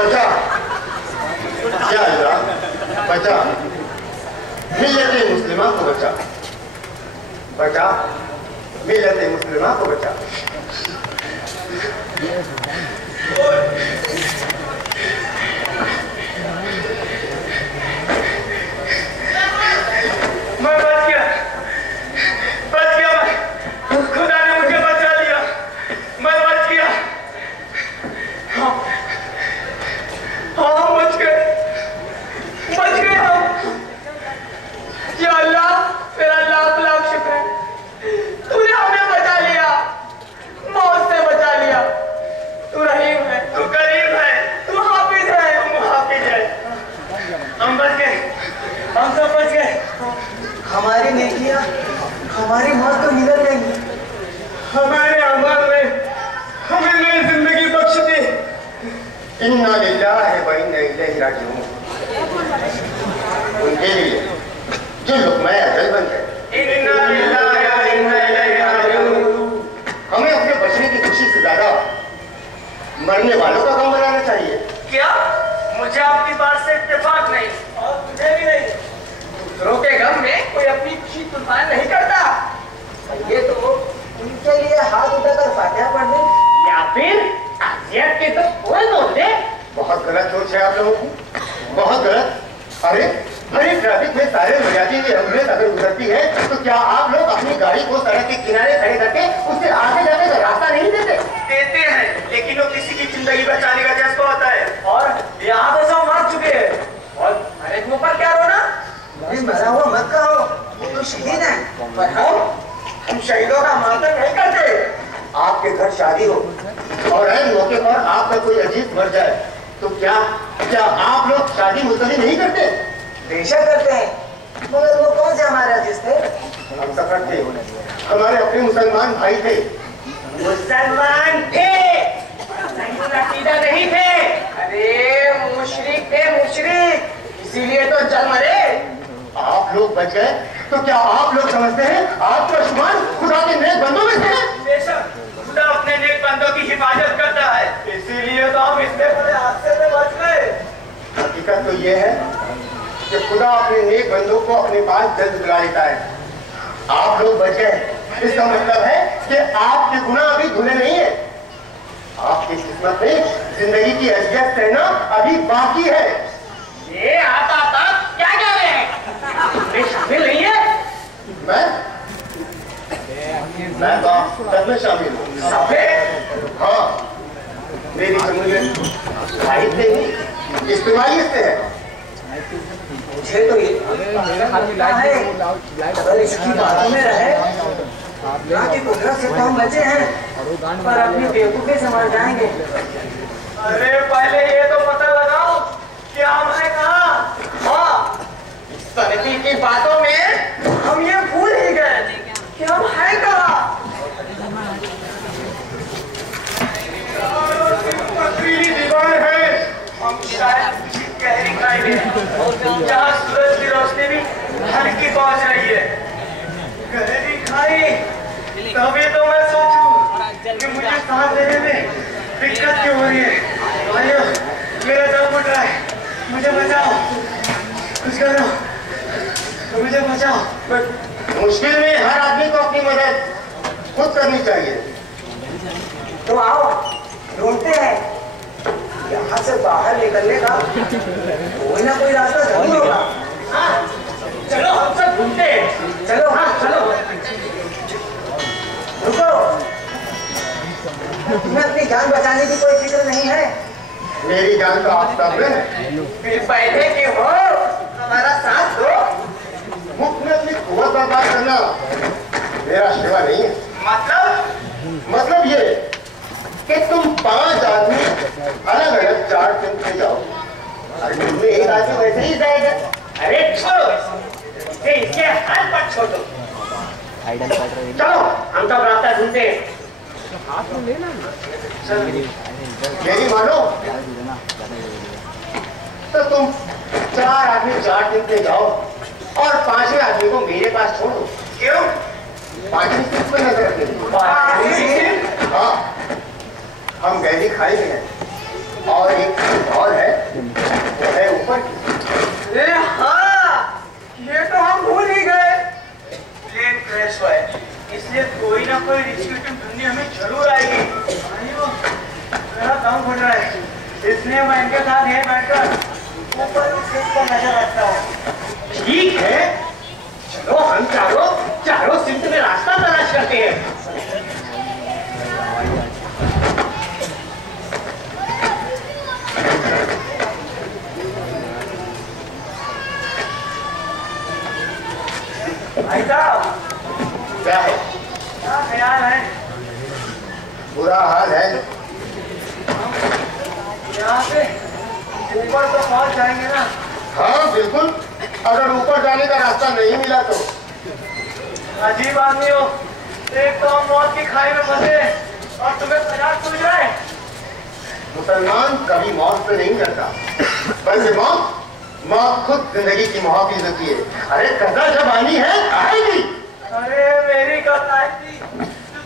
बचा क्या बचा, मिल्लत मुस्लिमा को बचा, बचा मिल्लत मुस्लिमा को बचा। मैं बच गया मैं, खुदा ने मुझे बचा लिया, मैं बच गया। हाँ हम बच गए हम। या अल्लाह तेरा लाख लाख शुक्र है, तूने हमें बचा लिया, मौत से बचा लिया। तू रहीम है, तू करीम है, तू हाफिज है, तू मुहाफिज है। हम बच गए, हम सब बच गए। हमारी नेकियां हमारी मौत को निगल देंगी। हमारे अमल ने हमें नई जिंदगी बख्श दी। इन्ना लिल्लाहि व इन्ना इलैहि राजिऊन। उनके लिए जो लुक़मा अजल बन गए, इन्ना लिल्लाहि व इन्ना इलैहि राजिऊन। हमें अपने बचने की खुशी से ज्यादा मरने वालों का गम मनाना चाहिए। क्या मुझे आपकी बात से इत्तेफाक नहीं और तुझे भी नहीं। दूसरों के गम में कोई अपनी खुशी कुर्बान नहीं करता। ये तो उनके लिए हाथ उठाकर फातिहा पढ़ दे या फिर ताज़ियत के तो कोई बोल दे। बहुत गलत सोच है आप लोगों की, बहुत गलत। अरे ट्रैफिक में सारे मजाजी की एम्बुलेंस अगर गुजरती है तो क्या आप लोग अपनी गाड़ी को सड़क के किनारे खड़े करके उससे आगे जाने का रास्ता नहीं देते? देते हैं, लेकिन वो किसी की जिंदगी बचाने का जज्बा होता है। और यहाँ तो सब मर चुके हैं और हमारे मुंह पर क्या रोना? मरा हुआ मत कहो, वो तो शहीद है। पर हम शहीदों का मातम नहीं करते। आपके घर शादी हो और ऐन मौके पर आपका कोई अजीज मर जाए तो क्या आप लोग शादी मुलतवी नहीं करते? बेशक करते हैं, मगर वो कौन से हमारे अजीज थे? हम सफर थे, हमारे अपने मुसलमान भाई थे। मुसलमान थे, अकीदा नहीं थे। अरे मुशरिक थे, मुशरिक, इसीलिए तो जल मरे। आप लोग बच गए तो क्या आप लोग समझते हैं आपका शुमार खुदा के नेक बंदों में से? बेशक खुदा अपने नेक बंदों की हिफाजत करता है, इसीलिए तो हम इससे बड़े हादसे से बच गए। हकीकत तो ये है कि खुदा अपने नेक बंदों को अपने पास जल्द बुला लेता है। आप लोग बच गए, इसका मतलब है कि आपके गुनाह अभी धुले नहीं है। आपकी किस्मत में जिंदगी की अजियत सहना अभी बाकी है। ये आप क्या कह रहे हैं? शामिल नहीं है? मैं तो में शामिल हूँ। हाँ, मेरी जमहूरियत साहित्य ही इस्तेमाली से है। मुझे तो ये अगर इसकी बातों में रहे की कुदरत से तो हम बचे हैं, पर अपनी बेवकूफी समझ जाएंगे। अरे पहले ये तो पता लगाओ कि हम हैं कहाँ। हाँ, सनती की बातों में हम ये भूल ही गए कि हम हैं कहाँ। पथरीली दीवार है, हम शायद गहरी खाई में जहाँ सूरज की रोशनी भी हल्की पहुंच रही है। गहरी खाई, तभी तो मैं सोचूं कि मुझे सांस लेने में दिक्कत क्यों हो रही है। भाइयों, मेरा दम घुट रहा है, मुझे बचाओ, कुछ करो, तो मुझे बचाओ। मुश्किल में हर आदमी को अपनी मदद खुद करनी चाहिए। तो आओ ढूंढते हैं, यहाँ से बाहर निकलने का कोई ना कोई रास्ता जरूर होगा। हाँ, चलो हम सब ढूंढते हैं। चलो, हाँ चलो। रुको, तुम्हें अपनी जान बचाने की कोई फिक्र नहीं है? मेरी जान तो आप सब है। फिर बैठे कि हो, हमारा साथ दो। मुफ्त में अपनी कुव्वत बर्बाद करना मेरा शिवा नहीं है। मतलब ये कि तुम 5 आदमी अलग अलग 4 दिन पे जाओ, अरे में एक आदमी वैसे ही जाएगा। अरे छोड़ो, इसके हाथ पर छोड़ो। चलो हम सब रास्ता ढूंढते हैं। मेरी मानो तो तुम 4 आदमी 4 दिन पे जाओ और 5वें आदमी को मेरे पास छोड़ो। क्यों? 5वीं सिर्फ पर नजर रखेंगे। हाँ, हम गहरी खाई में हैं। और एक और है, वो है ऊपर की। हाँ, ये तो हम भूल ही गए। प्लेन क्रैश हुआ है, इसलिए कोई ना कोई रेस्क्यू टीम ढूंढनी हमें जरूर आएगी। मेरा दम घुट रहा है, इसलिए मैं इनके साथ यहीं बैठकर ऊपर की सीट पर नजर रखता हूँ। ठीक है, चलो हम चारों सीट में रास्ता तलाश करते हैं। भाई साहब, क्या है? क्या ख्याल है? बुरा हाल है। यहाँ से ऊपर तो पहुँच जाएंगे ना? हाँ बिल्कुल, अगर ऊपर जाने का रास्ता नहीं मिला तो। अजीब आदमी हो, एक तो हम मौत की खाई में फंसे और तुम्हें मजाक सूझ रहा है। मुसलमान कभी मौत से नहीं डरता, बल्कि मौत खुद जिंदगी की मुहाफिज होती है। अरे कदा जब आनी है आएगी। अरे मेरी कथा थी,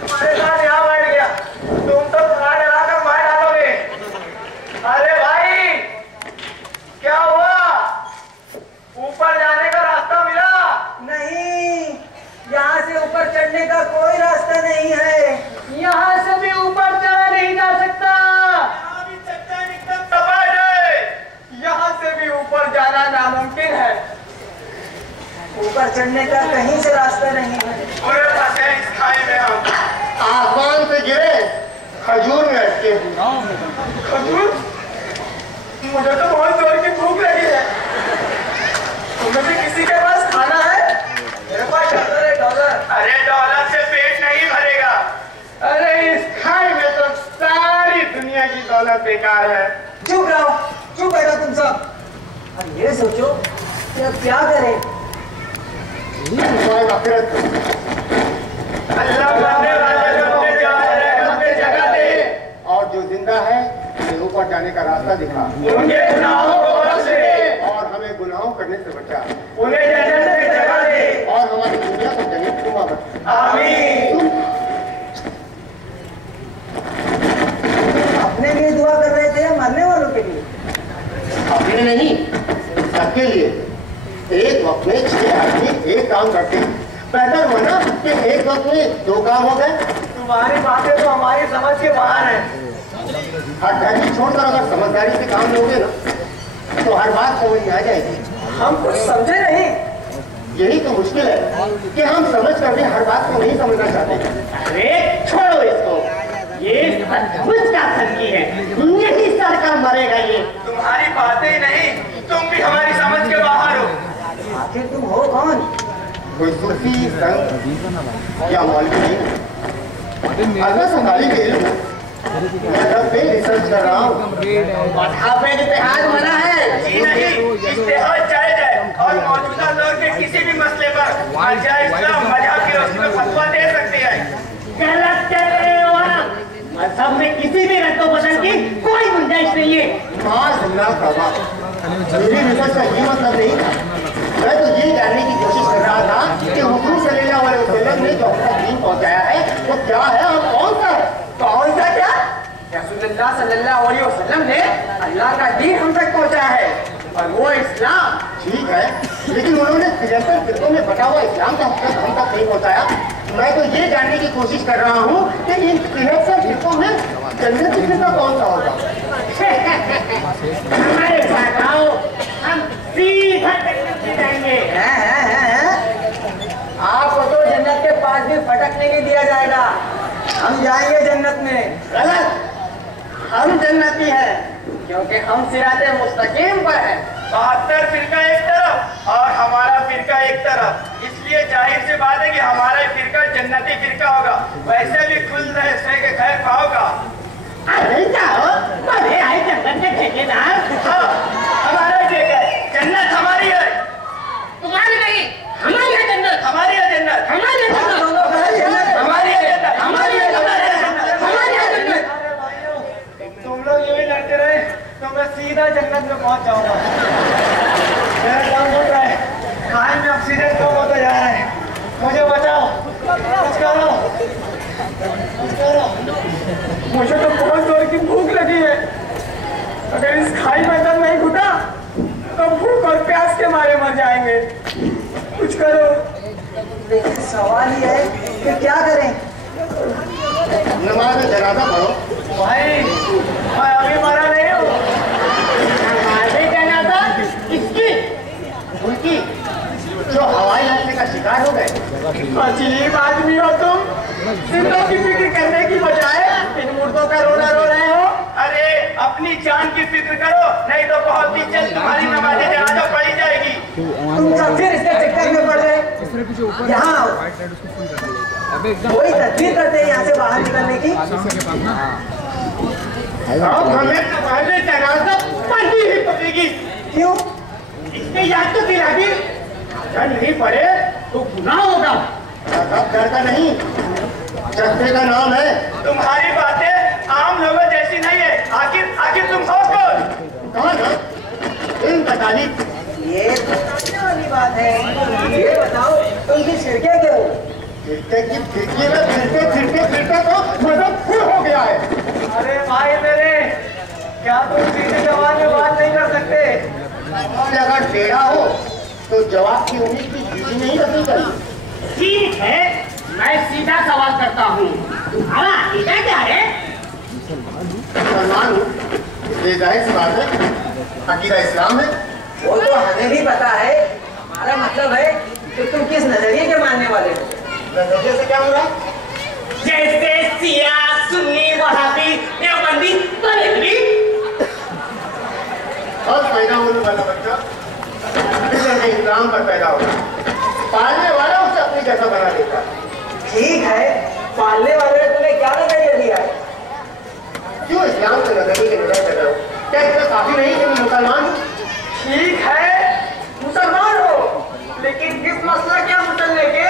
तुम्हारे साथ यहाँ बैठ गया, तुम तो डरा कर मार डालोगे। अरे भाई, क्या हुआ? ऊपर जाने का रास्ता मिला? नहीं, यहाँ से ऊपर चढ़ने का कोई रास्ता नहीं है। यहाँ से भी ऊपर चढ़ा नहीं जा सकता। यहाँ भी चट्टान एकदम दबा है, यहाँ से भी ऊपर जाना नामुमकिन है। ऊपर चढ़ने का कहीं से रास्ता नहीं है। पूरे फंसे इस खाई में हम। आसमान से गिरे खजूर में अटके। खजूर? मुझे तो बहुत जोर की भूख लगी है। तुम्हें भी किसी के पास खाना है? मेरे पास $1 है, $1। अरे $1 से पेट नहीं भरेगा। अरे इस खाई में तो सारी दुनिया की दौलत बेकार है। चुप रहो, चुप बैठो तुम सब। अब ये सोचो कि अब क्या करें। अल्लाह मरने वाले को अपने जगह दे, और जो जिंदा है उसे ऊपर जाने का रास्ता दिखा। उनके गुनाहों को बख्श दे और हमें गुनाहों करने से बचा। उन्हें जन्नत में जगह दे। और हमारी दुनिया को जन्नत की मोहब्बत। आमीन। अपने लिए दुआ कर रहे थे, मरने वालों के लिए? अपने नहीं, सबके लिए। एक वक्त में 6 आदमी एक काम करते हैं, बेहतर हुआ ना कि एक वक्त में 2 काम हो गए। तुम्हारी बातें तो हमारी समझ के बाहर है। हर छोड़कर अगर समझदारी से काम लोगे ना तो हर बात समझ में आ जाएगी। हम कुछ समझे नहीं। यही तो मुश्किल है कि हम समझ कर भी हर बात को नहीं समझना चाहते। अरे छोड़ो इसको, ये सचमुच का सच्ची है, यही सरकार मरेगा ये। तुम्हारी बातें नहीं, तुम भी हमारी समझ के बाहर हो। आखिर तुम हो कौन? कोई सूफी संत या मौलवी नहीं, अगर सरकारी के इल्म मैं सब पे रिसर्च कर रहा हूँ। मजहब में इत्तेहाद मना है? जी नहीं, इत्तेहाद जायज है और मौजूदा दौर के किसी भी मसले पर मर्जा इस्लाम मजहब की रोशनी में फतवा दे सकती है। गलत कह रहे हो आप। मजहब में किसी भी रद्दोबदल की कोई गुंजाइश नहीं है। मेरी रिसर्च का ये मतलब नहीं था, मैं तो ये जानने की कोशिश कर रहा था कि हुजूर सल्लल्लाहु अलैहि वसल्लम ने जो अपना दीन पहुंचाया है वो क्या है और कौन सा है। कौन सा क्या? रसूलुल्लाह सल्लल्लाहु अलैहि वसल्लम ने अल्लाह का दीन हम तक पहुंचाया है और वो इस्लाम। ठीक है, लेकिन उन्होंने 73 फिरकों में बटा हुआ इस्लाम का हम तक नहीं पहुंचाया। मैं तो ये जानने की कोशिश कर रहा हूँ कि इन 73 फिरकों में जन्नत की फिरका कौन सा होगा। हमारे साथ आओ, हम सीधा जन्नत में जाएंगे। आपको तो जन्नत के पास भी फटकने नहीं दिया जाएगा। हम जाएंगे जन्नत में। गलत, हम जन्नती हैं क्योंकि हम सिराते मुस्तकीम पर हैं। 72 फिरका एक तरफ और हमारा फिरका एक तरफ, इसलिए जाहिर सी बात है कि हमारा फिरका जन्नती फिरका होगा। वैसे भी खुल रहे से के खैर पाओगा। अरे जाओ, बड़े आए जन्नत के ठेकेदार। हाँ, हमारा ठेका है, जन्नत हमारी है। तुम्हारी नहीं, हमारी है जन्नत। हमारी है जन्नत। हमारी है जन्नत। हमारी है जन्नत। हमारी है जन्नत। हमारी है जन्नत। तुम लोग यूं ही लड़ते रहे तो मैं सीधा जन्नत में पहुंच जाऊंगा। मेरा काम हो रहा है, खाए में ऑक्सीजन कम होता जा रहा है। मुझे बचाओ, कुछ करो, कुछ करो। मुझे तो बहुत जोर की भूख लगी है। खाई में दम नहीं घुटा तो भूख और प्यास के मारे मर जाएंगे। कुछ करो। लेकिन सवाल ये है कि क्या करें? नमाज जनाजा पढ़ो। भाई मैं अभी मरा नहीं हूँ। नमाज जनाजा किसकी? उनकी जो हवाई हादसे का शिकार हो गए। अजीब आदमी हो तुम, जिंदों की फिक्र करने की बजाय इन मुर्दों का रोना रो रहे हो। अरे अपनी जान की फिक्र करो, नहीं तो बहुत ही जल्द तुम्हारी नमाज जनाजा पढ़ी जाएगी। तुम सब फिर इसके चक्कर में पड़ गए। यहाँ आओ, कोई तदबीर करते हैं यहाँ से बाहर निकलने की। अब हमें नमाज जनाजा पढ़नी ही पड़ेगी। क्यों? इसके याद तो दिला दी, अगर नहीं पढ़े तो गुनाह होगा। अब डर का नहीं, जज्बे का नाम है। तुम्हारी बातें आम लोगों जैसी नहीं है। आखिर तुम हो कौन? कौन है? इन बतालीफ ये बताने वाली बात है। ये बताओ तुम किस फिरके के हो? फिरके की फिरकी में फिरके तो मदद फुल हो गया है। अरे भाई मेरे, क्या तुम सीधे जवाब में बात नहीं कर सकते? और अगर टेढ़ा हो तो जवाब की उम्मीद की चीज नहीं रखनी चाहिए। ठीक है, मैं सीधा सवाल करता हूँ, तुम्हारा अकीदा क्या है? मुसलमान हूँ, इसलिए जाहिर सी बात है अकीदा इस्लाम है। वो तो हमें भी पता है। हमारा मतलब है कि तुम किस नजरिए के मानने वाले हो। नजरिए से क्या हो रहा है? जैसे शिया, सुन्नी, वहाबी, देवबंदी, बरेलवी। और पैदा होने वाला बच्चा फिक्र इस्लाम पर पैदा होगा, पालने वाला उसे अपनी जैसा बना देता है। ठीक है, पालने वाले ने तुम्हें क्या नजरिया दिया है? क्यों इस्लाम के नजरिए के निर्णय कर रहे हो? क्या इसमें काफी नहीं कि मैं मुसलमान हूँ? ठीक है, मुसलमान हो, लेकिन किस मसला क्या मुसलने के?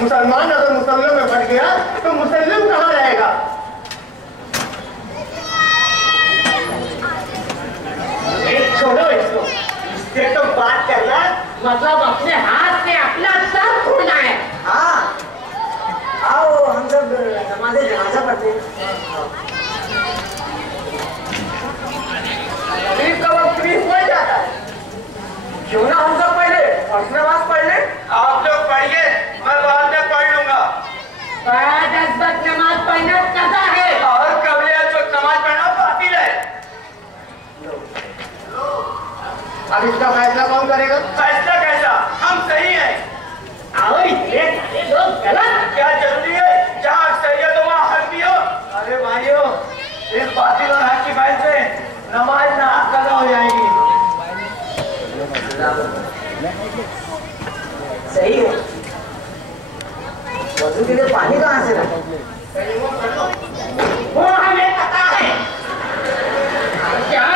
मुसलमान अगर मुसल्लम में फट गया तो मुसल्लिम कहाँ रहेगा? छोड़ो इसको, इससे तो बात करना मतलब अपने हाथ से अपना सर फोड़ना है। हाँ, आओ हम सब नमाज़े जनाजा पढ़ते हैं। का वक्त भी हो जाता है, क्यों ना हम सब पहले फर्ज नमाज पढ़ ले? आप लोग पढ़िए, मैं बाद में पढ़ लूंगा। 10 वक्त नमाज पढ़ना कज़ा है और कबले जो नमाज पढ़ना बातिल है। अब इसका फैसला कौन करेगा? फैसला कैसा? हम सही हैं। और ये सारे लोग गलत। क्या जरूरी है जहाँ सैयद हो वहाँ हक भी हो? अरे भाइयों, इस बातिल और हक की बहस में नमाज ना कज़ा हो जाएगी। सही है। वजू के लिए पानी कहाँ से लाए? वो हमें पता है। क्या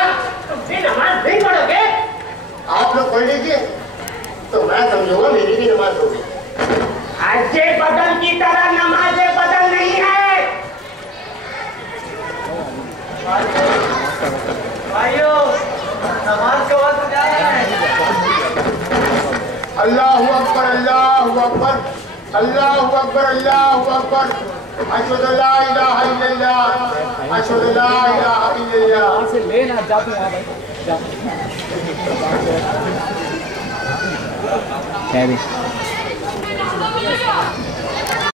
तुम भी नमाज नहीं पढ़ोगे? आप लोग पढ़ लीजिए तो मैं समझूंगा मेरी भी नमाज होगी। अज्जे बदल की तरह नमाज़े बदल नहीं है। भाइयों, नमाज का वक्त जा रहा है। अल्लाहु अकबर, अल्लाहु अकबर, अल्लाहु अकबर, अल्लाहु अकबर। अशहदु अल्ला इलाहा इल्लल्लाह, अशहदु अल्ला इलाहा इल्लल्लाह। से लेना जाते हैं भाई है भी